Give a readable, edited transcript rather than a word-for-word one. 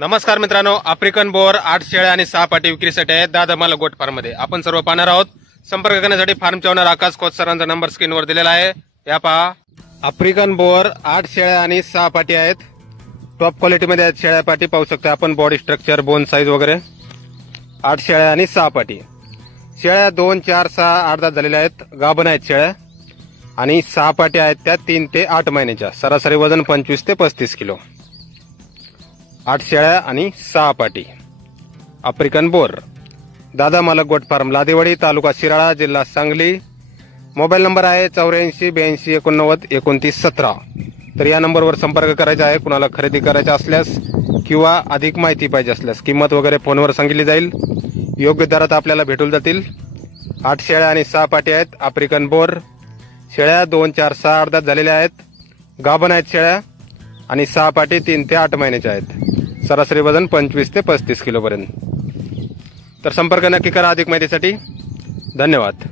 नमस्कार मित्रांनो, African bore 8 शेळ्या आणि 6 पाटी विक्रीसाठी आहेत दादा मला गोट फार्म मध्ये। आपण सर्व पाहणार आहोत। संपर्क करण्यासाठी फार्मचे ओनर आकाश खोत सरांचा नंबर स्क्रीनवर दिलेला आहे। या पहा, आफ्रिकन बोर 8 शेळ्या आणि 6 पाटी आहेत। टॉप क्वालिटी मध्ये आहेत शेळ्या पाटी, पाहू शकता आपण बॉडी स्ट्रक्चर, बोन साइज वगैरे। 8 शेळ्या आणि 6 पाटी। शेळ्या 2, 4, 6, 8 दात झालेल्या आहेत, गाभण आहेत शेळ्या। आणि 6 पाटी आहेत त्या 3 ते 8 महिन्याच्या, सरासरी वजन 25 ते 35 किलो। 8 शेळ्या आणि 6 पाटी, आफ्रिकन बोर, दादा मालक गोट फार्म, लादेवाडी, तालुका शिराळा, जिल्हा सांगली। मोबाईल नंबर आहे 84 82 89 29 17। तर या नंबरवर संपर्क करायचा आहे। कुणाला खरेदी करायचा असल्यास किंवा अधिक माहिती पाहिजे असल्यास किंमत वगैरे फोनवर सांगितली जाईल, योग्य दरात आपल्याला भेटून जातील। 8 शेळ्या आणि 6 पाटी आहेत, आफ्रिकन बोर। शेळ्या 2, 4, 6, 8 दात झालेल्या आहेत, गाभण आहेत शेळ्या। आणि 6 पाटी 3 ते 8 महिन्याच्या आहेत, सरासरी वजन 25 ते 35 किलो पर्यंत। तर संपर्क नक्की करा अधिक माहितीसाठी। धन्यवाद।